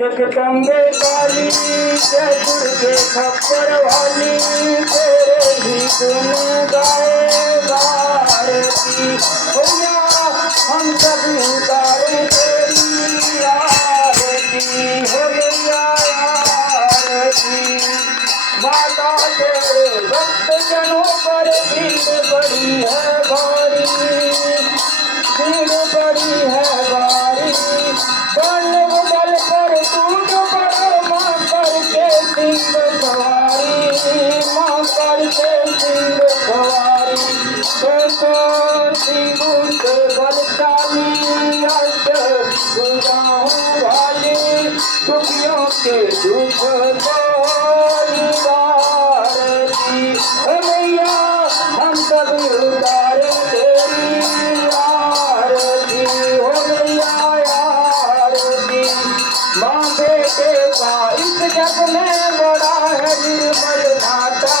जगदम्बे काली जय दुर्गे खप्पर वाली तेरे ही गुण गाए भारती भैया हम सब उतारे तेरी आरती हो गैया आरती माता तेरे भक्त जनों पर भीड़ बड़ी है भारी भीड़ बड़ी है भारी बल बल पर टूट पड़ो माँ करके सिंह सवारी माँ करके सिंह सवारी तो सिंह से बलशाली अष्ट भुजाओं वाली दुखियों के दुख को निवारती मैया हम सब उतारे तेरी आरती हो मैया आरती माँ बेटे का इस जग में बड़ा है निर्मल नाता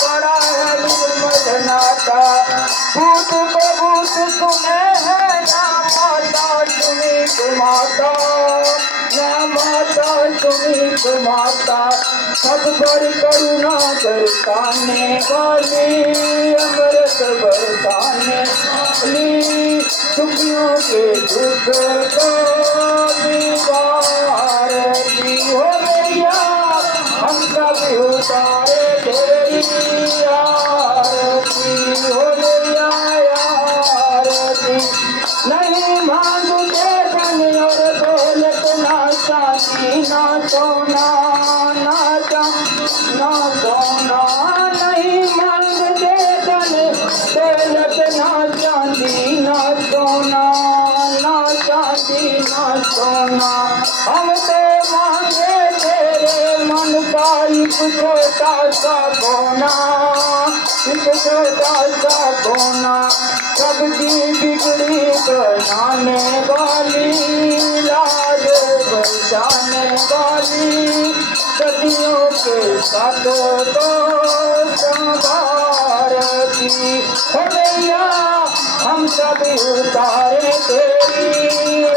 बड़ा है निर्मल नाता भूत प्रभूत तुम्हें है ना माता तुम्हें तुम्हाता ना माता तुम्हें तुम्हाता सब पर करुणा बरसाने वाली अमृत बरसाने वाली दुखियों के दुख को निवारती हो मैया हम सब उतारे तेरी आरती हो मैया आरती नहीं मांगते धन और दौलत ना चांदी ना सोना ना सोना नहीं मांगते धन दौलत ना चांदी ना सोना ना चांदी ना सोना हम तो मांगे तेरे मन का एक छोटा सा कोना एक छोटा सा कोना सबकी बिगड़ी बनाने वाली लाज बचाने वाली सदियों के साथ तो संभारती हो मैया हम सब उतारे तेरी